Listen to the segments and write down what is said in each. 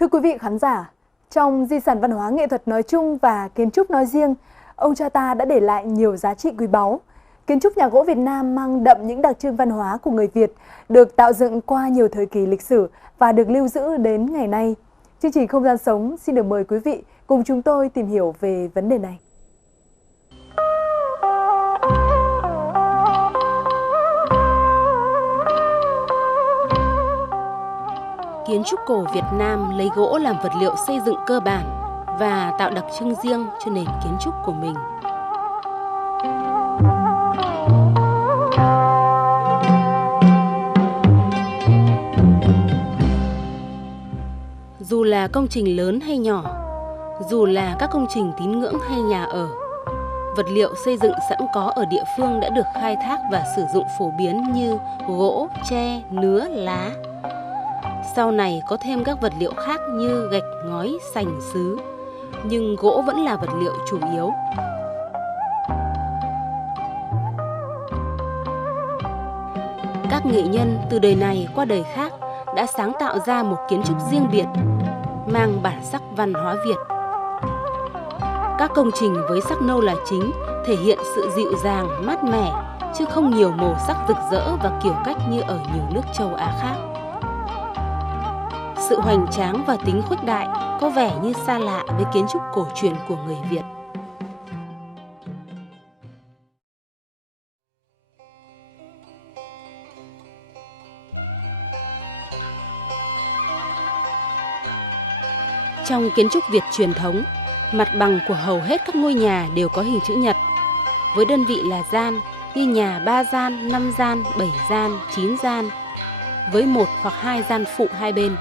Thưa quý vị khán giả, trong di sản văn hóa nghệ thuật nói chung và kiến trúc nói riêng, ông cha ta đã để lại nhiều giá trị quý báu. Kiến trúc nhà gỗ Việt Nam mang đậm những đặc trưng văn hóa của người Việt, được tạo dựng qua nhiều thời kỳ lịch sử và được lưu giữ đến ngày nay. Chương trình Không gian sống xin được mời quý vị cùng chúng tôi tìm hiểu về vấn đề này. Kiến trúc cổ Việt Nam lấy gỗ làm vật liệu xây dựng cơ bản và tạo đặc trưng riêng cho nền kiến trúc của mình. Dù là công trình lớn hay nhỏ, dù là các công trình tín ngưỡng hay nhà ở, vật liệu xây dựng sẵn có ở địa phương đã được khai thác và sử dụng phổ biến như gỗ, tre, nứa, lá. Sau này có thêm các vật liệu khác như gạch, ngói, sành, sứ, nhưng gỗ vẫn là vật liệu chủ yếu. Các nghệ nhân từ đời này qua đời khác đã sáng tạo ra một kiến trúc riêng biệt, mang bản sắc văn hóa Việt. Các công trình với sắc nâu là chính, thể hiện sự dịu dàng, mát mẻ, chứ không nhiều màu sắc rực rỡ và kiểu cách như ở nhiều nước châu Á khác. Sự hoành tráng và tính khuếch đại có vẻ như xa lạ với kiến trúc cổ truyền của người Việt. Trong kiến trúc Việt truyền thống, mặt bằng của hầu hết các ngôi nhà đều có hình chữ nhật, với đơn vị là gian, như nhà 3 gian, 5 gian, 7 gian, 9 gian, với 1 hoặc 2 gian phụ hai bên.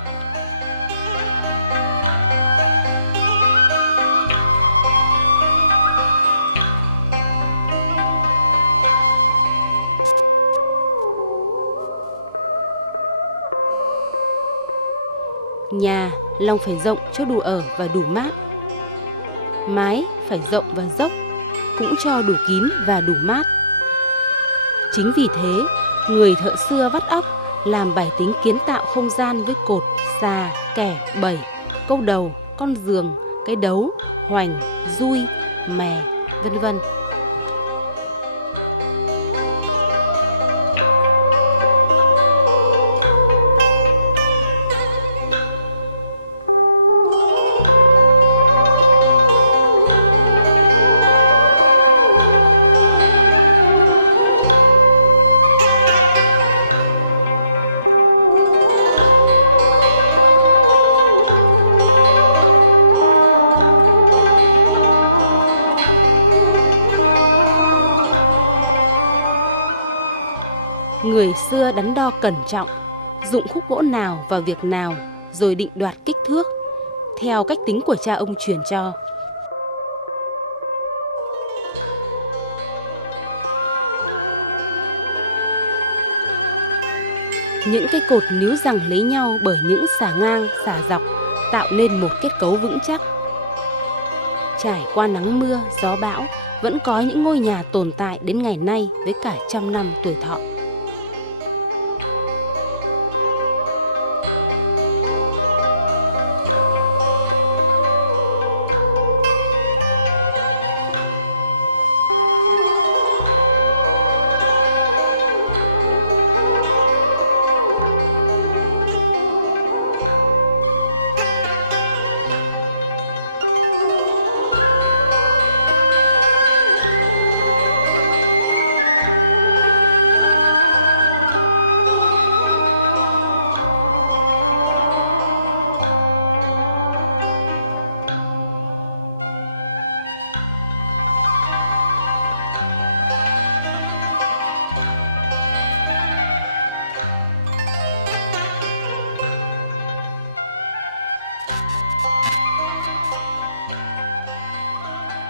Nhà lòng phải rộng cho đủ ở và đủ mát. Mái phải rộng và dốc, cũng cho đủ kín và đủ mát. Chính vì thế, người thợ xưa vắt óc làm bài tính kiến tạo không gian với cột, xà, kẻ, bẩy, câu đầu, con giường, cái đấu, hoành, dui, mè, vân vân. Người xưa đắn đo cẩn trọng, dụng khúc gỗ nào vào việc nào rồi định đoạt kích thước, theo cách tính của cha ông truyền cho. Những cây cột níu rằng lấy nhau bởi những xà ngang, xà dọc, tạo nên một kết cấu vững chắc. Trải qua nắng mưa, gió bão, vẫn có những ngôi nhà tồn tại đến ngày nay với cả trăm năm tuổi thọ.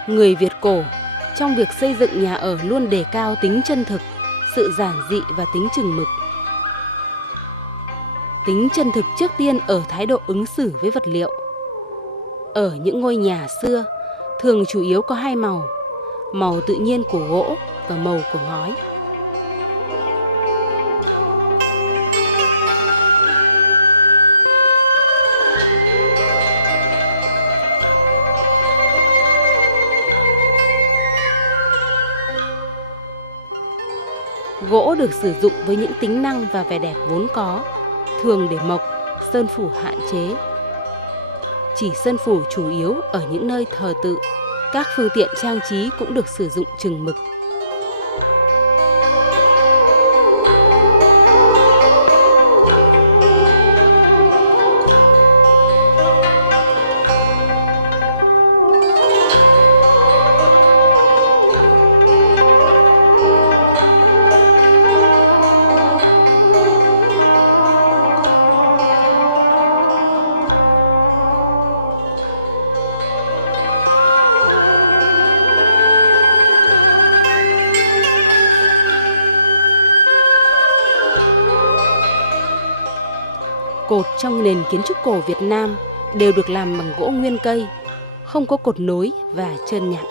Người Việt cổ, trong việc xây dựng nhà ở luôn đề cao tính chân thực, sự giản dị và tính chừng mực. Tính chân thực trước tiên ở thái độ ứng xử với vật liệu. Ở những ngôi nhà xưa, thường chủ yếu có hai màu, màu tự nhiên của gỗ và màu của ngói. Gỗ được sử dụng với những tính năng và vẻ đẹp vốn có, thường để mộc, sơn phủ hạn chế. Chỉ sơn phủ chủ yếu ở những nơi thờ tự, các phương tiện trang trí cũng được sử dụng chừng mực. Cột trong nền kiến trúc cổ Việt Nam đều được làm bằng gỗ nguyên cây, không có cột nối và trơn nhẵn.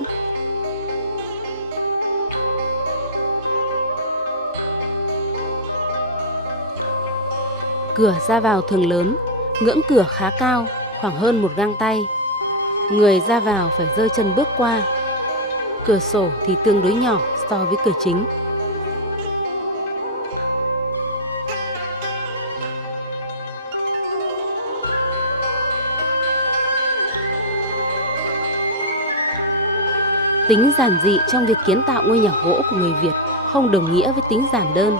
Cửa ra vào thường lớn, ngưỡng cửa khá cao, khoảng hơn một gang tay. Người ra vào phải giơ chân bước qua. Cửa sổ thì tương đối nhỏ so với cửa chính. Tính giản dị trong việc kiến tạo ngôi nhà gỗ của người Việt không đồng nghĩa với tính giản đơn.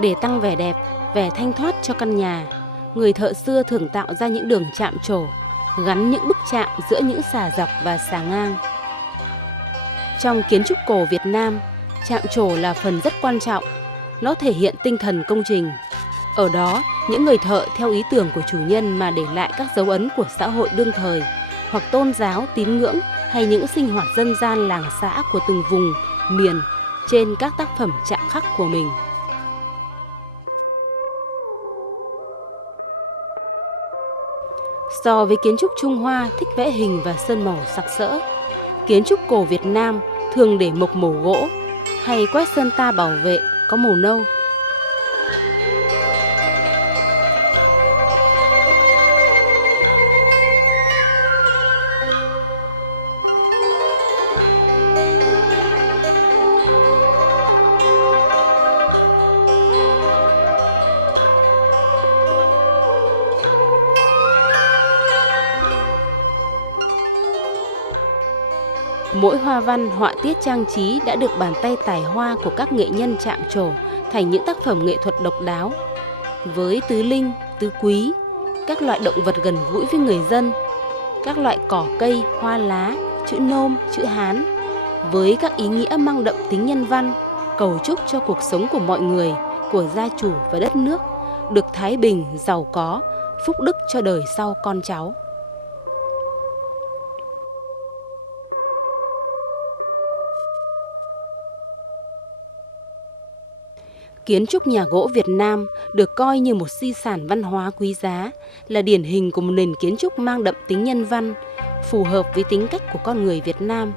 Để tăng vẻ đẹp, vẻ thanh thoát cho căn nhà, người thợ xưa thường tạo ra những đường chạm trổ, gắn những bức chạm giữa những xà dọc và xà ngang. Trong kiến trúc cổ Việt Nam, chạm trổ là phần rất quan trọng. Nó thể hiện tinh thần công trình. Ở đó, những người thợ theo ý tưởng của chủ nhân mà để lại các dấu ấn của xã hội đương thời, hoặc tôn giáo, tín ngưỡng hay những sinh hoạt dân gian làng xã của từng vùng, miền trên các tác phẩm chạm khắc của mình. So với kiến trúc Trung Hoa thích vẽ hình và sơn màu sặc sỡ, kiến trúc cổ Việt Nam thường để mộc màu gỗ hay quét sơn ta bảo vệ có màu nâu. Mỗi hoa văn, họa tiết trang trí đã được bàn tay tài hoa của các nghệ nhân chạm trổ thành những tác phẩm nghệ thuật độc đáo. Với tứ linh, tứ quý, các loại động vật gần gũi với người dân, các loại cỏ cây, hoa lá, chữ nôm, chữ Hán, với các ý nghĩa mang đậm tính nhân văn, cầu chúc cho cuộc sống của mọi người, của gia chủ và đất nước được thái bình, giàu có, phúc đức cho đời sau con cháu. Kiến trúc nhà gỗ Việt Nam được coi như một di sản văn hóa quý giá, là điển hình của một nền kiến trúc mang đậm tính nhân văn, phù hợp với tính cách của con người Việt Nam.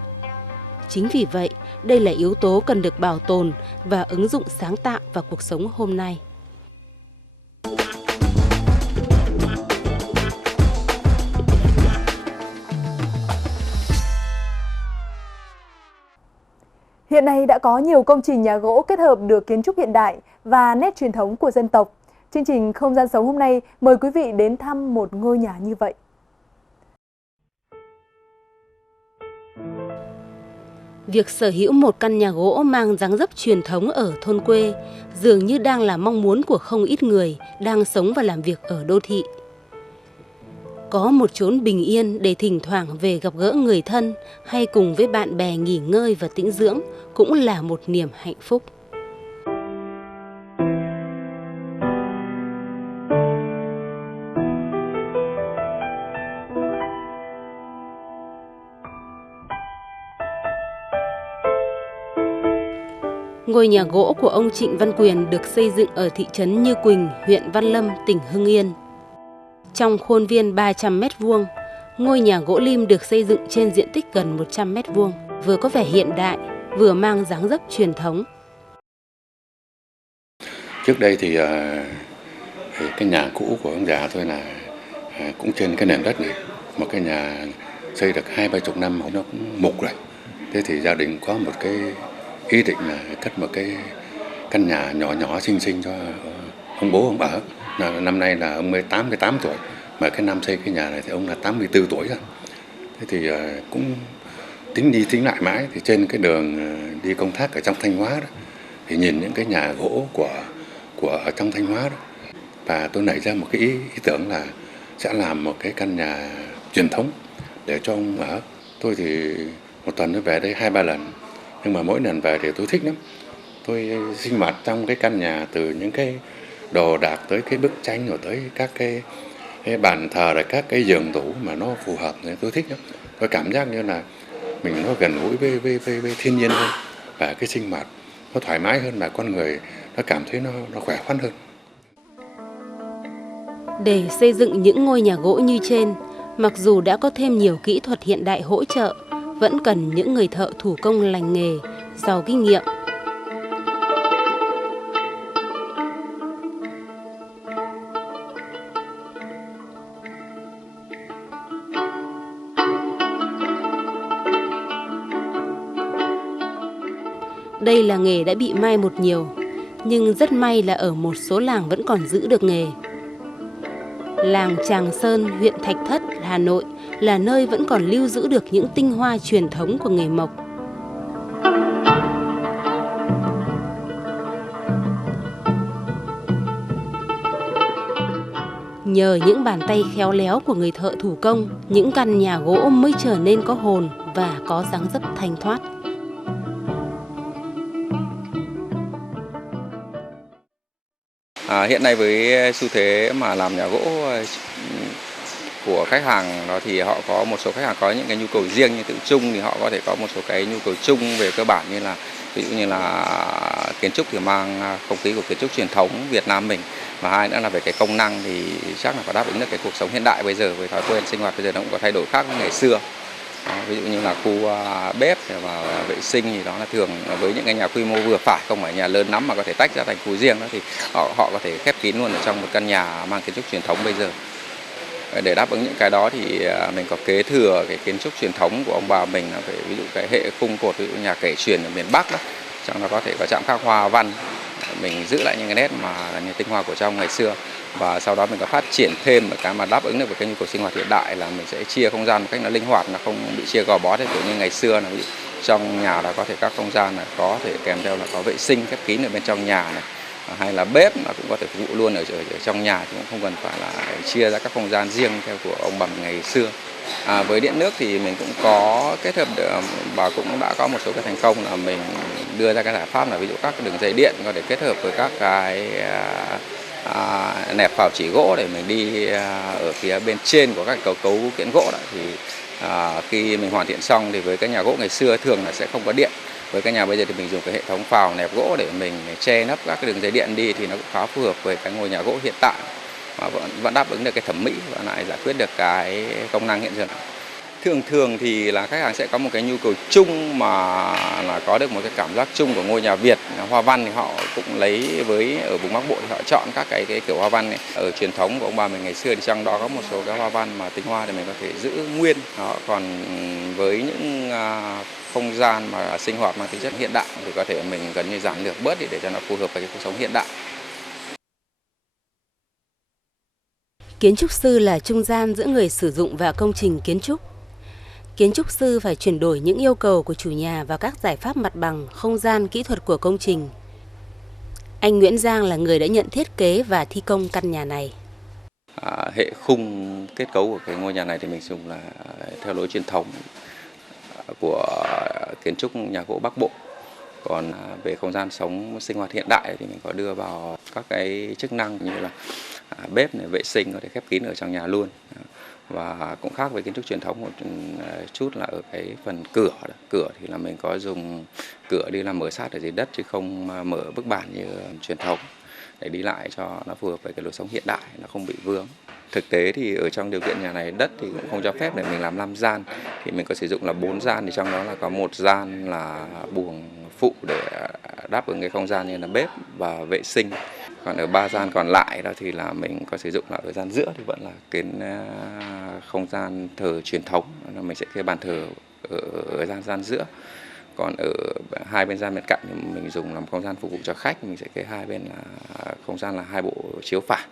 Chính vì vậy, đây là yếu tố cần được bảo tồn và ứng dụng sáng tạo vào cuộc sống hôm nay. Hiện nay đã có nhiều công trình nhà gỗ kết hợp được kiến trúc hiện đại và nét truyền thống của dân tộc. Chương trình Không gian sống hôm nay mời quý vị đến thăm một ngôi nhà như vậy. Việc sở hữu một căn nhà gỗ mang dáng dấp truyền thống ở thôn quê dường như đang là mong muốn của không ít người đang sống và làm việc ở đô thị. Có một chốn bình yên để thỉnh thoảng về gặp gỡ người thân hay cùng với bạn bè nghỉ ngơi và tĩnh dưỡng cũng là một niềm hạnh phúc. Ngôi nhà gỗ của ông Trịnh Văn Quyền được xây dựng ở thị trấn Như Quỳnh, huyện Văn Lâm, tỉnh Hưng Yên. Trong khuôn viên 300 m², ngôi nhà gỗ lim được xây dựng trên diện tích gần 100 m², vừa có vẻ hiện đại, vừa mang dáng dấp truyền thống. Trước đây thì cái nhà cũ của ông già tôi là cũng trên cái nền đất này, một cái nhà xây được 20-30 năm nó cũng mục rồi. Thế thì gia đình có một cái ý định là cất một cái căn nhà nhỏ nhỏ xinh xinh cho ông bố ông ở. Năm nay là ông ấy 88 tuổi, mà cái năm xây cái nhà này thì ông là 84 tuổi rồi. Thế thì cũng tính đi tính lại mãi, thì trên cái đường đi công tác ở trong Thanh Hóa đó, thì nhìn những cái nhà gỗ của ở trong Thanh Hóa đó, và tôi nảy ra một cái ý tưởng là sẽ làm một cái căn nhà truyền thống để cho ông ở. Tôi thì một tuần tôi về đây 2-3 lần, nhưng mà mỗi lần về thì tôi thích lắm. Tôi sinh hoạt trong cái căn nhà, từ những cái đồ đạc tới cái bức tranh, rồi tới các cái bàn thờ, rồi các cái giường tủ mà nó phù hợp, thì tôi thích lắm. Tôi cảm giác như là mình nó gần gũi với thiên nhiên hơn, và cái sinh hoạt nó thoải mái hơn, và con người nó cảm thấy nó khỏe khoắn hơn. Để xây dựng những ngôi nhà gỗ như trên, mặc dù đã có thêm nhiều kỹ thuật hiện đại hỗ trợ, vẫn cần những người thợ thủ công lành nghề, giàu kinh nghiệm. Đây là nghề đã bị mai một nhiều, nhưng rất may là ở một số làng vẫn còn giữ được nghề. Làng Tràng Sơn, huyện Thạch Thất, Hà Nội là nơi vẫn còn lưu giữ được những tinh hoa truyền thống của nghề mộc. Nhờ những bàn tay khéo léo của người thợ thủ công, những căn nhà gỗ mới trở nên có hồn và có dáng dấp thanh thoát. Hiện nay với xu thế mà làm nhà gỗ của khách hàng đó, thì họ có một số khách hàng có những cái nhu cầu riêng như tự chung, thì họ có thể có một số cái nhu cầu chung về cơ bản, như là ví dụ như là kiến trúc thì mang không khí của kiến trúc truyền thống Việt Nam mình, và hai nữa là về cái công năng thì chắc là phải đáp ứng được cái cuộc sống hiện đại bây giờ, với thói quen sinh hoạt bây giờ nó cũng có thay đổi khác với ngày xưa. Đó, ví dụ như là khu bếp và vệ sinh thì đó là thường với những cái nhà quy mô vừa phải, không phải nhà lớn lắm mà có thể tách ra thành khu riêng đó, thì họ có thể khép kín luôn ở trong một căn nhà mang kiến trúc truyền thống bây giờ. Để đáp ứng những cái đó thì mình có kế thừa cái kiến trúc truyền thống của ông bà mình, là về ví dụ cái hệ khung cột, ví dụ nhà kể truyền ở miền Bắc đó, trong đó có thể có chạm khắc hoa văn, mình giữ lại những cái nét mà là những tinh hoa của trong ngày xưa. Và sau đó mình có phát triển thêm một cái mà đáp ứng được với cái nhu cầu sinh hoạt hiện đại, là mình sẽ chia không gian một cách nó linh hoạt, nó không bị chia gò bó theo kiểu như ngày xưa, là ví dụ trong nhà là có thể các không gian là có thể kèm theo là có vệ sinh khép kín ở bên trong nhà này, hay là bếp là cũng có thể phục vụ luôn ở trong nhà, chứ cũng không cần phải là chia ra các không gian riêng theo của ông bà ngày xưa. Với điện nước thì mình cũng có kết hợp được, và cũng đã có một số cái thành công là mình đưa ra cái giải pháp là ví dụ các cái đường dây điện có thể kết hợp với các cái nẹp phào chỉ gỗ để mình đi ở phía bên trên của các cầu cấu kiện gỗ đó. Thì khi mình hoàn thiện xong thì với cái nhà gỗ ngày xưa thường là sẽ không có điện, với cái nhà bây giờ thì mình dùng cái hệ thống phào nẹp gỗ để mình che nắp các cái đường dây điện đi, thì nó cũng khá phù hợp với cái ngôi nhà gỗ hiện tại, mà vẫn đáp ứng được cái thẩm mỹ và lại giải quyết được cái công năng hiện giờ. Thường thì là khách hàng sẽ có một cái nhu cầu chung, mà là có được một cái cảm giác chung của ngôi nhà Việt. Hoa văn thì họ cũng lấy, với ở vùng Bắc Bộ thì họ chọn các cái kiểu hoa văn này ở truyền thống của ông bà mình ngày xưa, thì trong đó có một số cái hoa văn mà tinh hoa thì mình có thể giữ nguyên. Còn với những không gian mà sinh hoạt mang tính chất hiện đại thì có thể mình gần như giảm lược bớt đi để cho nó phù hợp với cái cuộc sống hiện đại. Kiến trúc sư là trung gian giữa người sử dụng và công trình kiến trúc. Kiến trúc sư phải chuyển đổi những yêu cầu của chủ nhà vào các giải pháp mặt bằng, không gian, kỹ thuật của công trình. Anh Nguyễn Giang là người đã nhận thiết kế và thi công căn nhà này. Hệ khung kết cấu của cái ngôi nhà này thì mình dùng là theo lối truyền thống của kiến trúc nhà gỗ Bắc Bộ. Còn về không gian sống sinh hoạt hiện đại thì mình có đưa vào các cái chức năng như là bếp này, vệ sinh có thể khép kín ở trong nhà luôn. Và cũng khác với kiến trúc truyền thống một chút là ở cái phần cửa. Cửa thì là mình có dùng cửa đi làm mở sát ở dưới đất, chứ không mở bức bản như truyền thống, để đi lại cho nó phù hợp với cái lối sống hiện đại, nó không bị vướng. Thực tế thì ở trong điều kiện nhà này đất thì cũng không cho phép để mình làm 5 gian, thì mình có sử dụng là 4 gian, thì trong đó là có 1 gian là buồng phụ để đáp ứng cái không gian như là bếp và vệ sinh. Còn ở 3 gian còn lại đó thì là mình có sử dụng là ở gian giữa thì vẫn là cái không gian thờ truyền thống, là mình sẽ cái bàn thờ ở gian giữa. Còn ở hai bên gian bên cạnh thì mình dùng làm không gian phục vụ cho khách, mình sẽ kê hai bên là không gian là 2 bộ chiếu phản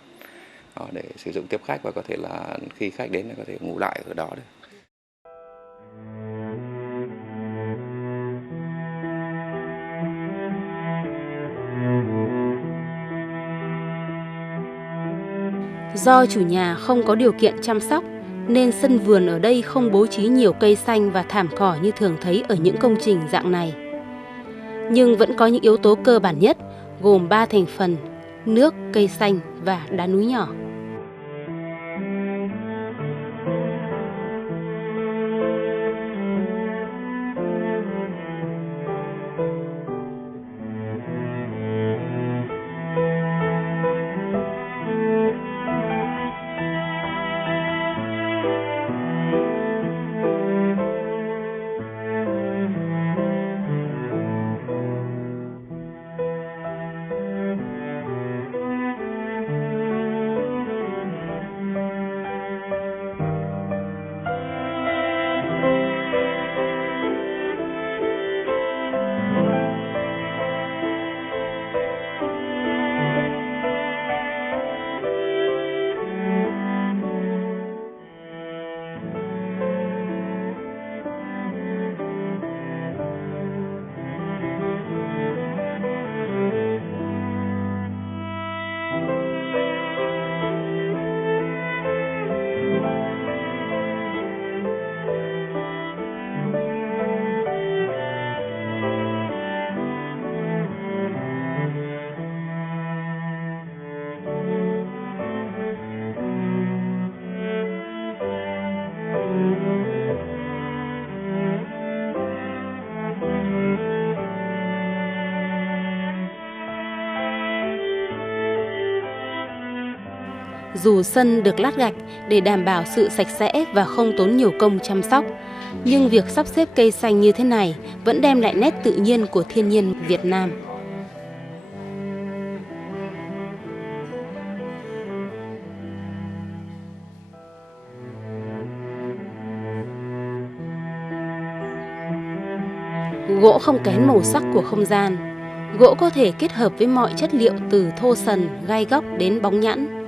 để sử dụng tiếp khách, và có thể là khi khách đến là có thể ngủ lại ở đó được. Do chủ nhà không có điều kiện chăm sóc nên sân vườn ở đây không bố trí nhiều cây xanh và thảm cỏ như thường thấy ở những công trình dạng này. Nhưng vẫn có những yếu tố cơ bản nhất gồm 3 thành phần: nước, cây xanh và đá núi nhỏ. Dù sân được lát gạch để đảm bảo sự sạch sẽ và không tốn nhiều công chăm sóc, nhưng việc sắp xếp cây xanh như thế này vẫn đem lại nét tự nhiên của thiên nhiên Việt Nam. Gỗ không kén màu sắc của không gian. Gỗ có thể kết hợp với mọi chất liệu từ thô sần, gai góc đến bóng nhẵn.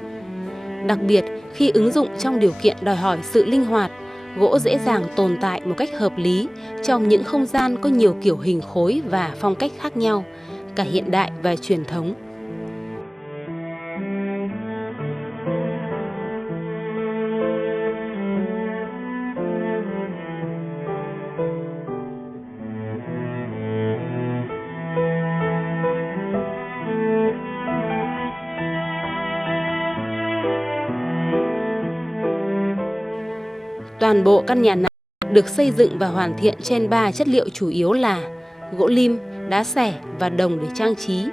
Đặc biệt, khi ứng dụng trong điều kiện đòi hỏi sự linh hoạt, gỗ dễ dàng tồn tại một cách hợp lý trong những không gian có nhiều kiểu hình khối và phong cách khác nhau, cả hiện đại và truyền thống. Toàn bộ căn nhà này được xây dựng và hoàn thiện trên 3 chất liệu chủ yếu là gỗ lim, đá xẻ và đồng để trang trí,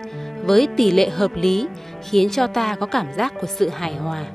với tỷ lệ hợp lý khiến cho ta có cảm giác của sự hài hòa.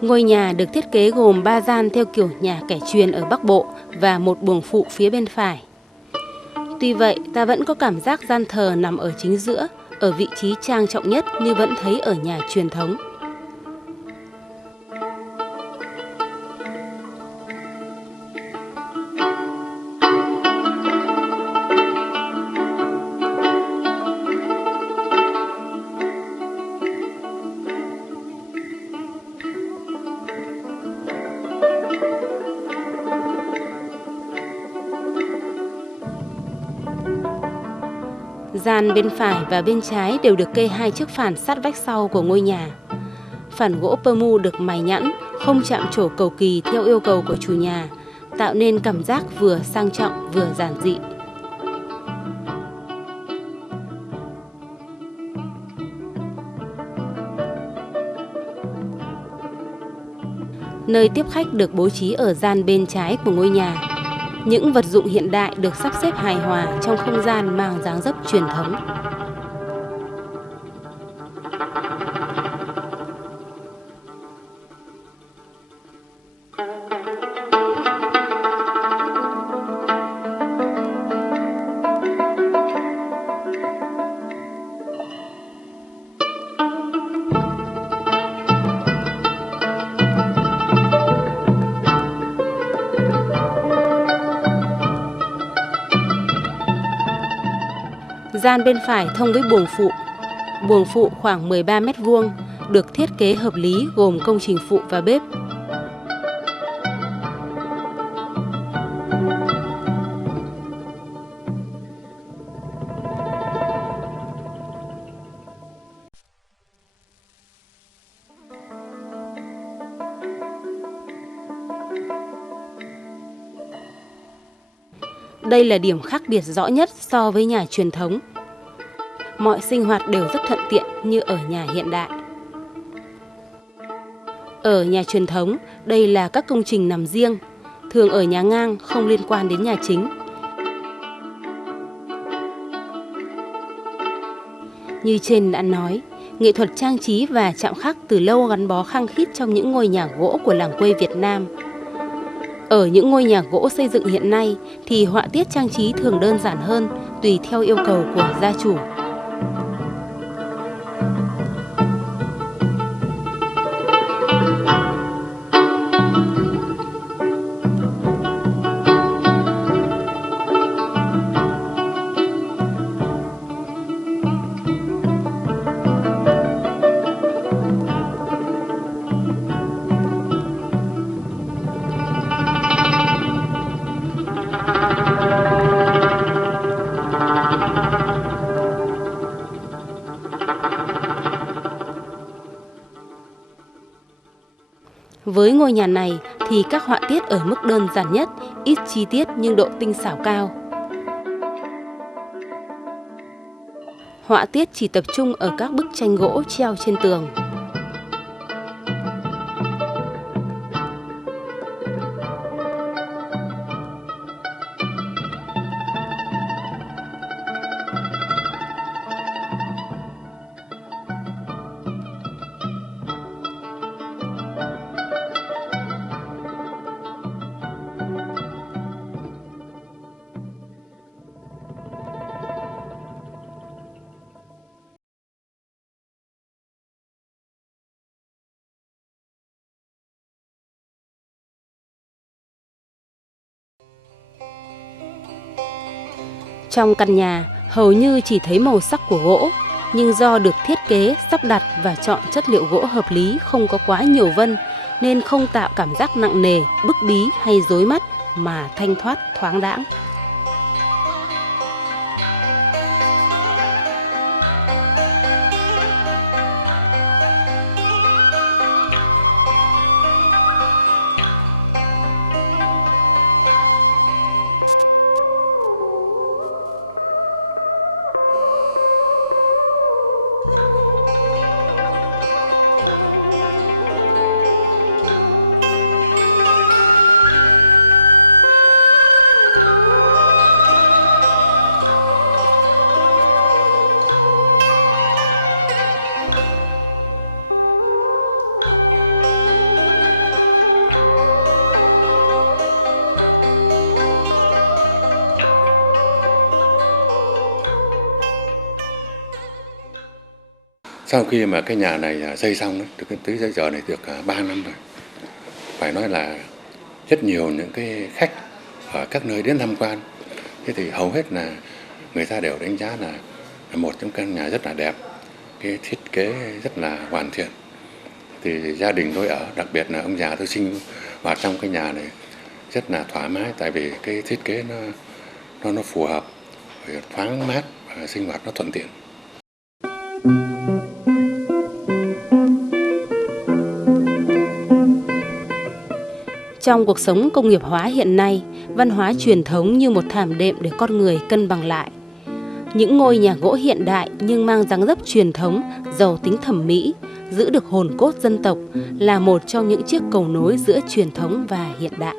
Ngôi nhà được thiết kế gồm 3 gian theo kiểu nhà kẻ chuyền ở Bắc Bộ và một buồng phụ phía bên phải. Tuy vậy, ta vẫn có cảm giác gian thờ nằm ở chính giữa, ở vị trí trang trọng nhất như vẫn thấy ở nhà truyền thống. Gian bên phải và bên trái đều được kê 2 chiếc phản sát vách sau của ngôi nhà. Phản gỗ pơ mu được mài nhẵn, không chạm trổ cầu kỳ theo yêu cầu của chủ nhà, tạo nên cảm giác vừa sang trọng vừa giản dị. Nơi tiếp khách được bố trí ở gian bên trái của ngôi nhà. Những vật dụng hiện đại được sắp xếp hài hòa trong không gian mang dáng dấp truyền thống. Gian bên phải thông với buồng phụ. Buồng phụ khoảng 13 mét vuông, được thiết kế hợp lý gồm công trình phụ và bếp. Đây là điểm khác biệt rõ nhất so với nhà truyền thống. Mọi sinh hoạt đều rất thuận tiện như ở nhà hiện đại. Ở nhà truyền thống, đây là các công trình nằm riêng, thường ở nhà ngang không liên quan đến nhà chính. Như trên đã nói, nghệ thuật trang trí và chạm khắc từ lâu gắn bó khăng khít trong những ngôi nhà gỗ của làng quê Việt Nam. Ở những ngôi nhà gỗ xây dựng hiện nay thì họa tiết trang trí thường đơn giản hơn tùy theo yêu cầu của gia chủ. Với ngôi nhà này thì các họa tiết ở mức đơn giản nhất, ít chi tiết nhưng độ tinh xảo cao. Họa tiết chỉ tập trung ở các bức tranh gỗ treo trên tường. Trong căn nhà, hầu như chỉ thấy màu sắc của gỗ, nhưng do được thiết kế, sắp đặt và chọn chất liệu gỗ hợp lý không có quá nhiều vân, nên không tạo cảm giác nặng nề, bức bí hay rối mắt mà thanh thoát, thoáng đãng. Sau khi mà cái nhà này xây xong đó, tới giờ này được 3 năm rồi. Phải nói là rất nhiều những cái khách ở các nơi đến tham quan. Thế thì hầu hết là người ta đều đánh giá là một trong căn nhà rất là đẹp, cái thiết kế rất là hoàn thiện. Thì gia đình tôi ở, đặc biệt là ông già tôi sinh vào trong cái nhà này rất là thoải mái, tại vì cái thiết kế nó phù hợp, thoáng mát và sinh hoạt nó thuận tiện. Trong cuộc sống công nghiệp hóa hiện nay, văn hóa truyền thống như một thảm đệm để con người cân bằng lại. Những ngôi nhà gỗ hiện đại nhưng mang dáng dấp truyền thống, giàu tính thẩm mỹ, giữ được hồn cốt dân tộc là một trong những chiếc cầu nối giữa truyền thống và hiện đại.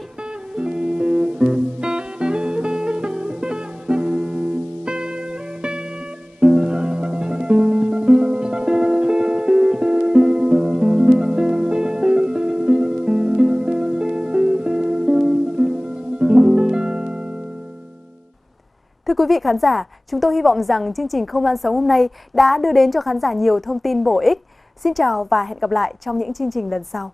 Thưa quý vị khán giả, chúng tôi hy vọng rằng chương trình Không gian sống hôm nay đã đưa đến cho khán giả nhiều thông tin bổ ích. Xin chào và hẹn gặp lại trong những chương trình lần sau.